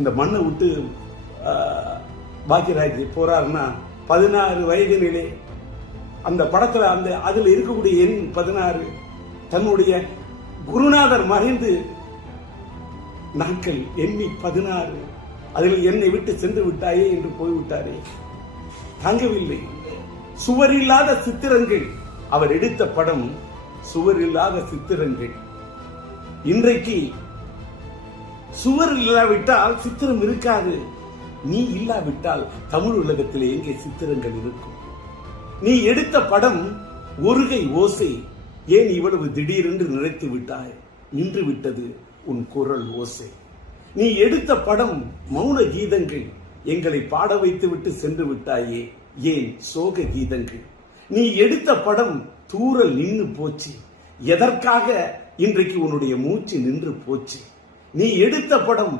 இந்த மண்ணை விட்டு பாக்கியராஜ் போறாருன்னா 16 வயதினிலே அந்த படத்துல அதுல இருக்கக்கூடிய எண் 16. தன்னுடைய குருநாதர் மறைந்து நாட்கள் எண்ணி 16. அதில் என்னை விட்டு சென்று விட்டாயே என்று போய்விட்டாரே, தாங்கவில்லை. சுவர் இல்லாத சித்திரங்கள். அவர் எடுத்த படம் சுவர் இல்லாத சித்திரங்கள். இன்றைக்கு சுவர் இல்லாவிட்டால் சித்திரம் இருக்காது. நீ இல்லாவிட்டால் தமிழ் உலகத்தில் எங்கே சித்திரங்கள் இருக்கும்? நீ எடுத்த படம் ஒருகை ஓசை. ஏன் இவ்வளவு திடீரென்று நினைத்து விட்டாய்? நின்று விட்டது உன் குரல் ஓசை. நீ எடுத்த படம் மௌன கீதங்கள். எங்களை பாட வைத்து விட்டு சென்று விட்டாயே, ஏன் சோக கீதங்கள்? நீ எடுத்த படம் தூரல் நின்று போச்சு. எதற்காக இன்றைக்கு உன்னுடைய மூச்சு நின்று போச்சு? நீ எடுத்த படம்